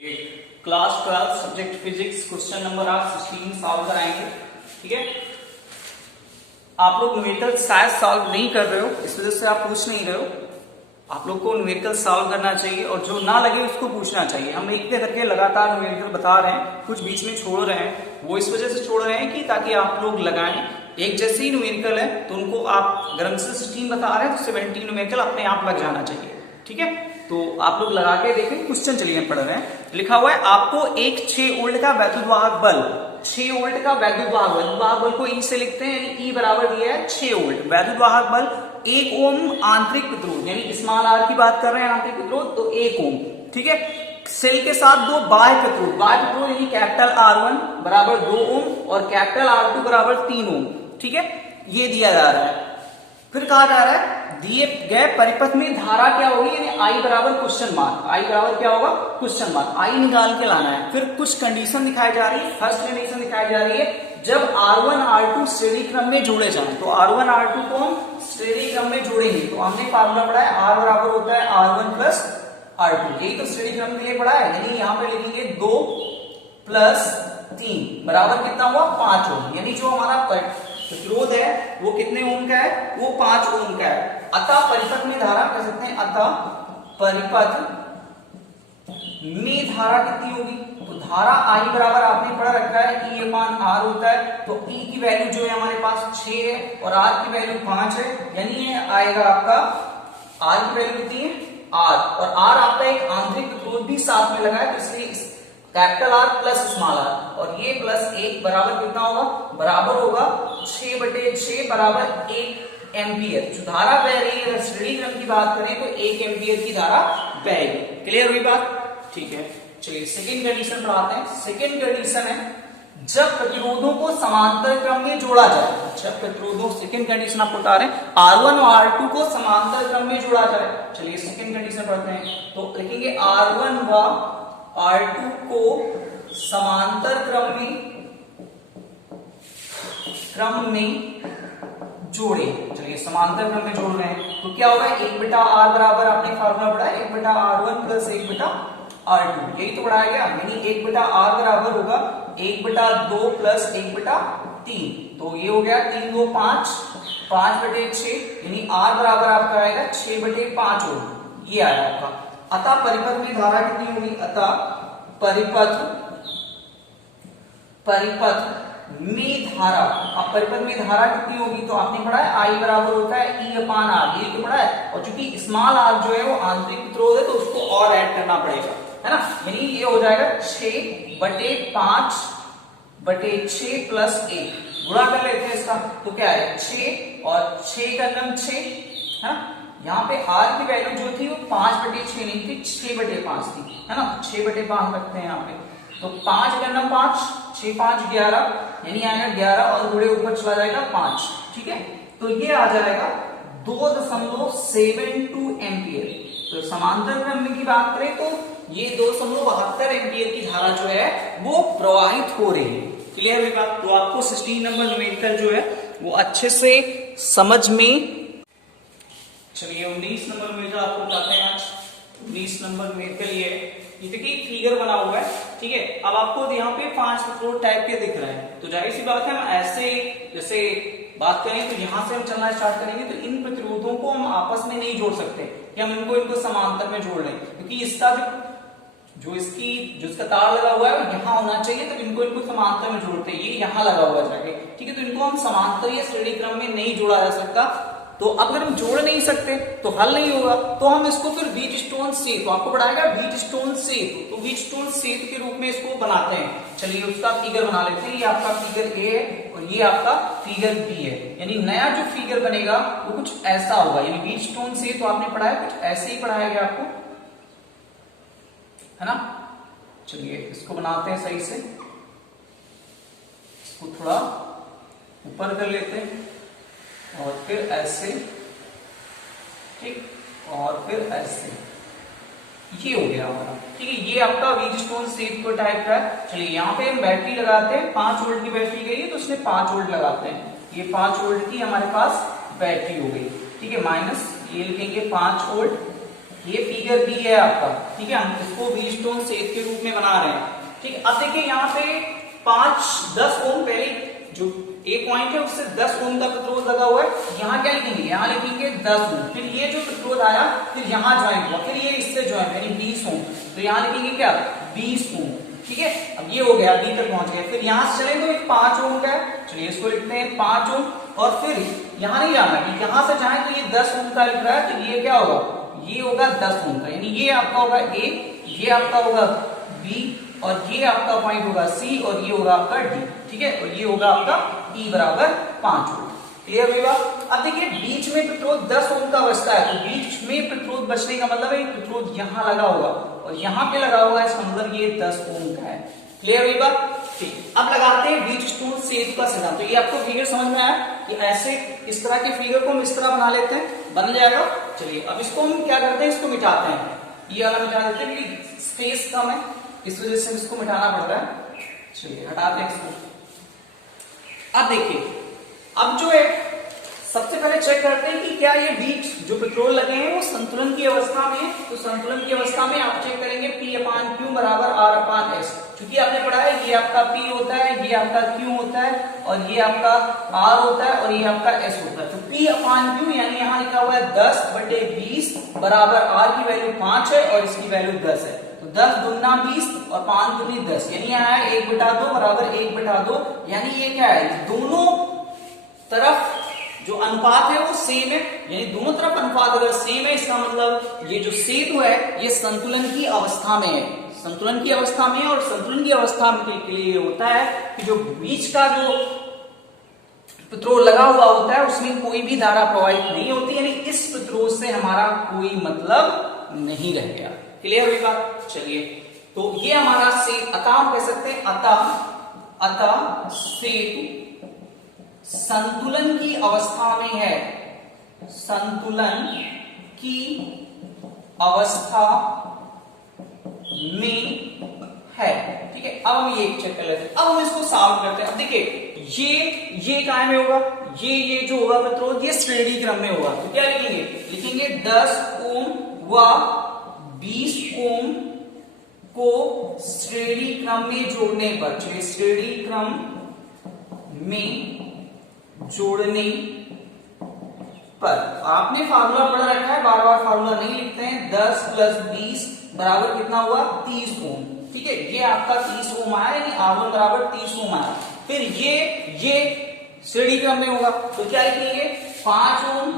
Class 12 subject physics question number आप 16 solve कराएंगे। ठीक है, आप लोग न्यूमेरिकल शायद सॉल्व नहीं कर रहे हो, इस वजह से आप पूछ नहीं रहे हो। आप लोग को न्यूमेरिकल सॉल्व करना चाहिए और जो ना लगे उसको पूछना चाहिए। हम एक करके लगातार न्यूमेरिकल बता रहे हैं, कुछ बीच में छोड़ रहे हैं, वो इस वजह से छोड़ रहे हैं कि ताकि आप लोग लगाएं। एक जैसे ही न्यूमेरिकल है तो उनको आप अगर हमसे 16 बता रहे हैं तो 17 न्यूमेरिकल अपने आप लग जाना चाहिए। ठीक है, तो आप लोग लगा के देखें। क्वेश्चन चलिए पढ़ रहे हैं। लिखा हुआ है आपको एक 6 वोल्ट का वैद्युतवाहक बल, 6 वोल्ट का वैद्युतवाहक बल को ई से लिखते हैं, यानी ई बराबर दिया है 6 वोल्ट। वैद्युतवाहक बल 1 ओम आंतरिक प्रतिरोध, यानी स्मॉल आर की बात कर रहे हैं, आंतरिक प्रतिरोध तो 1 ओम। ठीक है, सेल के साथ दो बाह्य प्रतिरोध यानी कैपिटल R1 बराबर 2 ओम और कैपिटल R2 बराबर 3 ओम। ठीक है, ये दिया जा रहा है। फिर कहा जा रहा है दिए गए परिपथ में धारा क्या होगी, यानी आई बराबर क्वेश्चन मार्क, आई बराबर क्या होगा क्वेश्चन मार्क, आई निकाल के लाना है। फिर कुछ कंडीशन दिखाई जा रही है। फर्स्ट कंडीशन दिखाई जा रही है जब R1 R2 श्रेणी क्रम में जोड़े जाएं, तो R1 R2 को हम श्रेणी क्रम में जोड़ेंगे तो हमने फार्मूला पढ़ा है R बराबर होता है R1 प्लस R2, यही तो श्रेणी क्रम के लिए पढ़ा है। यानी यहाँ पे लिखेंगे 2 प्लस 3 बराबर कितना हुआ 5 ओम, यानी जो हमारा प्रतिरोध है वो कितने ओम का है, वो 5 ओम का है। अतः परिपथ में धारा कह सकते हैं, अतः परिपथ में धारा कितनी होगी, तो धारा आई बराबर आपने पढ़ा रखा है E अपान R होता है। तो E की वैल्यू जो है हमारे पास 6 है और R की वैल्यू 5 है, यानी ये आएगा आपका R की वैल्यू कितनी है R, और R आपका एक आंतरिक प्रतिरोध भी साथ में लगा है, तो इसलिए capital R plus small r, और ये प्लस 1 बराबर कितना होगा, बराबर होगा 6/6 बराबर 1 एम्पियर। जो धारा बह रही है, अगर श्रेणी क्रम की बात करें तो 1 एम्पियर की धारा बहेगी। क्लियर हुई बात? ठीक है, चलिए सेकेंड कंडीशन पढ़ाते हैं। सेकेंड कंडीशन है जब प्रतिरोधों को समांतर क्रम में जोड़ा जाए, जब प्रतिरोधों, सेकेंड कंडीशन आपको बता रहे हैं R1 और R2 को समांतर क्रम में जोड़ा जाए। चलिए सेकेंड कंडीशन पढ़ते हैं, तो लिखेंगे R1 व R2 को समांतर क्रम में जोड़े। चलिए समांतर क्रम में जोड़ रहे हैं तो क्या होगा, 1/R बराबर आपने फार्मूला पढ़ा है 1/R1 प्लस 1/R2, यही तो पढ़ाया गया। यानी 1/R बराबर होगा 1/2 प्लस 1/3, तो ये हो गया 3 2 5, 5/6, यानी R बराबर आपका आएगा 6/5 ओम, ये आया आपका। अतः परिपथ में धारा कितनी होगी, अतः परिपथ में धारा, अब परिपथ में धारा कितनी होगी तो आपने पढ़ा है I बराबर होता है E अपान R, यही तो पढ़ा है। और चूंकि स्मॉल r जो है वो आंतरिक प्रतिरोध है तो उसको और ऐड करना पड़ेगा, है ना, यानी ये हो जाएगा 6/5/6 प्लस 1, गुणा कर लेते हैं इसका, तो क्या है 6 और 6 का नम 6, है। यहाँ पे R की वैल्यू जो थी वो 5/6 नहीं थी, 6/5 थी, है ना, 6/5 रखते हैं यहाँ पे। तो 5 का नम 5, 6 5 11, यानी आएगा 11 और गुणे ऊपर चला जाएगा 5। ठीक है, तो ये आ जाएगा 2.72 एम्पियर। तो समांतर क्रम की बात करें तो ये 2.72 एम्पियर की धारा जो है वो प्रवाहित हो रही है। क्लियर है बात? तो आपको 16 नंबर न्यूमेरिकल जो है वो अच्छे से समझ में। चलिए 19 नंबर न्यूमेरिकल आपको बताते हैं आज। 19 नंबर न्यूमेरिकल ये देखिए फिगर बना हुआ है। ठीक है, अब आपको यहाँ पे 5 प्रतिरोध टाइप के दिख रहे हैं, तो जाहिर सी बात है हम ऐसे जैसे बात करें तो यहाँ से हम चलना स्टार्ट करेंगे तो इन प्रतिरोधों को हम आपस में नहीं जोड़ सकते कि हम इनको समांतर में जोड़ लें, क्योंकि इसका जो इसका तार लगा हुआ है वो यहाँ होना चाहिए, तो इनको समांतर में जोड़ते हैं, ये यहाँ लगा हुआ जाके। ठीक है, तो इनको हम समांतर या श्रेणी क्रम में नहीं जोड़ा जा सकता। तो अगर हम जोड़ नहीं सकते तो हल नहीं होगा, तो हम इसको फिर व्हीटस्टोन सेतु, आपको पढ़ाएगा व्हीटस्टोन सेतु, तो व्हीटस्टोन सेतु के रूप में इसको बनाते हैं। चलिए उसका फिगर बना लेते हैं। ये आपका फिगर ए है और ये आपका फिगर बी है, यानी नया जो फिगर बनेगा वो कुछ ऐसा होगा। यानी व्हीटस्टोन सेतु आपने पढ़ाया, कुछ ऐसे ही पढ़ाया गया आपको, है ना। चलिए इसको बनाते हैं सही से, इसको थोड़ा ऊपर कर लेते हैं और फिर ऐसे, ठीक, और फिर ऐसे, ये हो गया हमारा। ठीक है, ये आपका व्हीटस्टोन सेतु टाइप का है। चलिए यहाँ पे हम बैटरी लगाते हैं, 5 वोल्ट की बैटरी गई है तो उसमें 5 वोल्ट लगाते हैं। ये 5 वोल्ट की हमारे पास बैटरी हो गई। ठीक है, माइनस ये लिखेंगे 5 वोल्ट ये फिगर बी है आपका, ठीक है, हम इसको व्हीटस्टोन सेट के रूप में बना रहे हैं, ठीक है। अब देखिए यहाँ पे 10 ओम, पहले जो ए पॉइंट है उससे 10 ओम का प्रतिरोध लगा हुआ है, यहाँ क्या लिखेंगे, यहाँ लिखेंगे 10 ओम, फिर ये जो प्रतिरोध आया फिर यहाँ ज्वाइन हुआ, फिर ये इससे ज्वाइन यानी 20 ओम, तो यहाँ लिखेंगे क्या 20 ओम, ठीक है। अब ये हो गया, बी तक पहुंच गए, फिर यहाँ से चले तो 5 ओम का है, चलिए इसको लिखते हैं 5 ओम, और फिर यहाँ नहीं जाना, यहाँ से जाए तो ये 10 ओम का लिख रहा है, तो ये क्या होगा, ये होगा 10 ओम का, यानी ये आपका होगा ए, ये आपका होगा बी, और ये आपका पॉइंट होगा सी, और ये होगा आपका डी, ठीक है, और ये होगा आपका ई बराबर 5 ओम। क्लियर हुई बात। अब देखिए बीच में प्रतिरोध 10 ओम का बचता है, तो बीच में प्रतिरोध बचने का मतलब है प्रतिरोध यहाँ लगा होगा और यहाँ पे लगा हुआ है, इसका मतलब ये 10 ओम का है। क्लियर हुई बात। ठीक, अब लगाते हैं व्हीटस्टोन सेतु का सिद्धांत। तो ये आपको फिगर समझ में आया कि ऐसे इस तरह के फिगर को हम इस तरह बना लेते हैं, बन जाएगा। चलिए अब इसको हम क्या करते हैं, इसको मिटाते हैं, ये वाला मिटा देते हैं क्योंकि स्पेस कम है, इस वजह से इसको मिटाना पड़ रहा है। चलिए हटाते हैं इसको। अब देखिए, अब जो है सबसे पहले चेक करते हैं कि क्या ये बीच जो पेट्रोल लगे हैं वो संतुलन की अवस्था में है। तो संतुलन की अवस्था में आप चेक करेंगे P/Q बराबर R/S। क्योंकि आपने पढ़ा है ये आपका P होता है, ये आपका Q होता है, और ये आपका R होता है, और ये आपका S होता है। तो P/Q यानी यहाँ लिखा हुआ है 10/20 बराबर R की वैल्यू 5 है और इसकी वैल्यू 10 है। तो 10 दूना 20 और 5 दूनी 10, यानी यहाँ है 1/2 बराबर 1/2, यानी ये क्या है, दोनों तरफ जो अनुपात है वो सेम है, यानी दोनों तरफ अनुपात अगर सेम है, इसका मतलब ये जो सेतु है ये संतुलन की अवस्था में है, संतुलन की अवस्था में है। और संतुलन की अवस्था के लिए होता है कि जो बीच का जो प्रतिरोध लगा हुआ होता है उसमें कोई भी धारा प्रवाहित नहीं होती, यानी इस प्रतिरोध से हमारा कोई मतलब नहीं रह गया। क्लियर हुई बात। चलिए तो ये हमारा से अतः हम कह सकते हैं अतः सेतु संतुलन की अवस्था में है, संतुलन की अवस्था में है, ठीक है। अब हम ये चेक कर लेते हैं, अब हम इसको सॉल्व करते हैं। अब देखिए ये काय में होगा, ये जो होगा प्रतिरोध ये श्रेणी क्रम में होगा, तो क्या लिखेंगे 10 ओम व 20 ओम को श्रेणी क्रम में जोड़ने पर, श्रेणी क्रम में जोड़ने पर, आपने फार्मूला पढ़ा रखा है, बार बार फार्मूला नहीं लिखते हैं। 10 + 20 बराबर कितना हुआ 30 ओम, ठीक है, ये आपका 30 ओम आया, यानी R1 बराबर 30 ओम आया। फिर ये श्रेणी क्रम में होगा, तो क्या लिखेंगे 5 ओम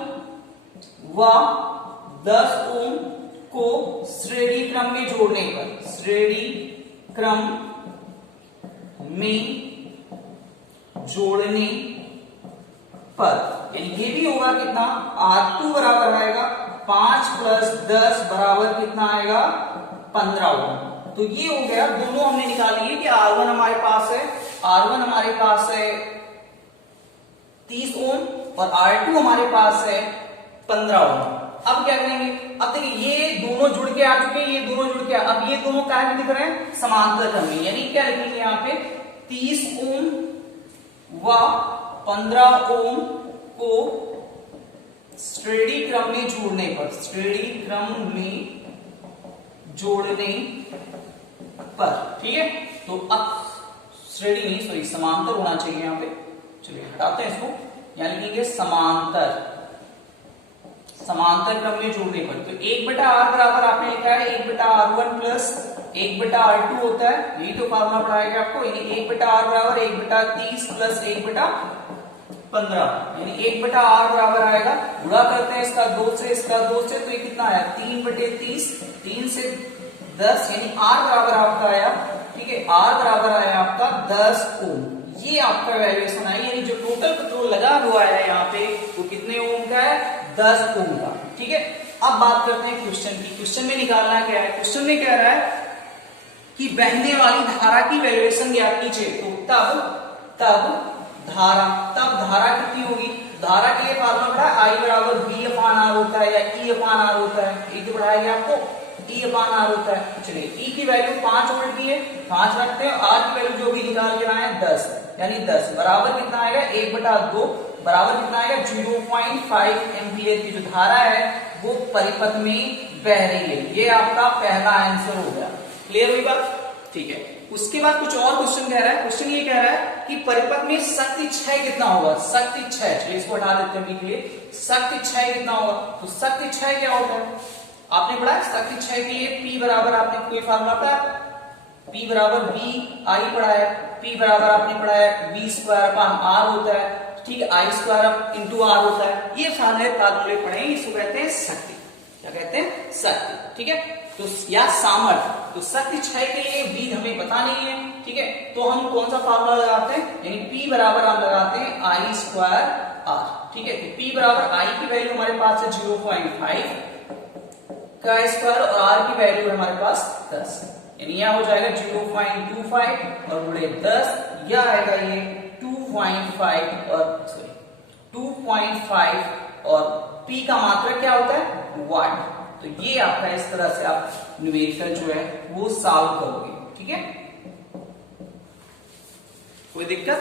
व 10 ओम को श्रेणी क्रम में जोड़ने पर, श्रेणी क्रम में जोड़ने पर, यानी ये भी होगा कितना R2 बराबर आएगा 5 + 10 बराबर कितना आएगा 15 ओम। तो ये हो गया, दोनों हमने निकाल लिए कि R1 हमारे पास है, R1 हमारे पास है 30 ओम और R2 हमारे पास है 15 ओम। अब क्या करेंगे, अब देखिए ये दोनों जुड़ के आ चुके हैं, ये दोनों जुड़ के, अब ये दोनों क्या दिख रहे हैं समांतर क्रम में, यानी क्या लिखेंगे यहाँ पे 30 ओम व 15 ओम को श्रेणी क्रम में जोड़ने पर, श्रेणी क्रम में जोड़ने पर, ठीक है। तो अब श्रेणी नहीं सॉरी समांतर होना चाहिए यहाँ पे। चलिए हटाते हैं इसको, यानी लिखेंगे समांतर क्रम में जोड़ने पर। तो 1/r बराबर आपने लिखा है 1/r1 प्लस 1/r2 होता है, यही तो फार्मूला पढ़ाएगा आपको, यानी 1/r बराबर 1/30 प्लस 1/15, यानी 1/r बराबर आएगा, गुणा करते हैं इसका 2 से, इसका 2 से, तो ये कितना आया 3/30, 3 से 10, यानी r बराबर आपका आया, ठीक है, r बराबर आया आपका 10 ओम। ये आपका वैल्यूएशन है, यानी जो टोटल पेट्रोल लगा हुआ है यहाँ पे वो कितने ओम का है 10 ओम का, ठीक है। अब बात करते हैं क्वेश्चन की, क्वेश्चन में निकालना क्या है, क्वेश्चन में कह रहा है कि बहने वाली धारा की वैल्यूएशन ज्ञात कीजिए। तो तब धारा कितनी होगी, धारा के लिए फार्मूला पढ़ा I बराबर V/R होता है या E/R होता है, ये तो पढ़ाया गया आपको, E/R होता है। चलिए E की वैल्यू 5 वोल्ट की है, 5 रखते हैं, R की वैल्यू जो भी निकाल के आए 10, यानी 10 बराबर कितना आएगा 1/2 बराबर कितना आएगा 0.5 एम्पियर की जो धारा है वो परिपथ में बह रही है। ये आपका पहला आंसर हो गया। क्लियर हुई बात? ठीक है। उसके बाद कुछ और क्वेश्चन कह रहा है। क्वेश्चन ये कह रहा है कि परिपथ में शक्ति क्षय कितना होगा। शक्ति क्षय, चलिए इसको हटा देते हैं के लिए। शक्ति क्षय कितना होगा? तो शक्ति क्षय क्या होता है आपने पढ़ा है? शक्ति क्षय के लिए P बराबर आपने कोई फार्मूला पढ़ा है? P बराबर V I पढ़ा है। P बराबर आपने पढ़ा है V स्क्वायर अपॉन R होता है, ठीक है, I स्क्वायर इंटू R होता है। ये फार्मूले पढ़े, इसको कहते हैं शक्ति। क्या कहते हैं? शक्ति। ठीक है, तो या सामर्थ्य। तो शक्ति क्षय के लिए V हमें पता नहीं है, ठीक है, तो हम कौन सा फार्मूला लगाते हैं? यानी P बराबर हम लगाते हैं I स्क्वायर R। ठीक है, तो P बराबर I की वैल्यू हमारे पास है 0.5 का स्क्वायर और R की वैल्यू है हमारे पास 10, यानी यह हो जाएगा 0.25 और गुणे 10, यह आएगा ये 2.5 और P का मात्रक क्या होता है? वाट। तो ये आपका इस तरह से आप न्यूमेरिकल जो है वो सॉल्व करोगे। ठीक है, कोई दिक्कत?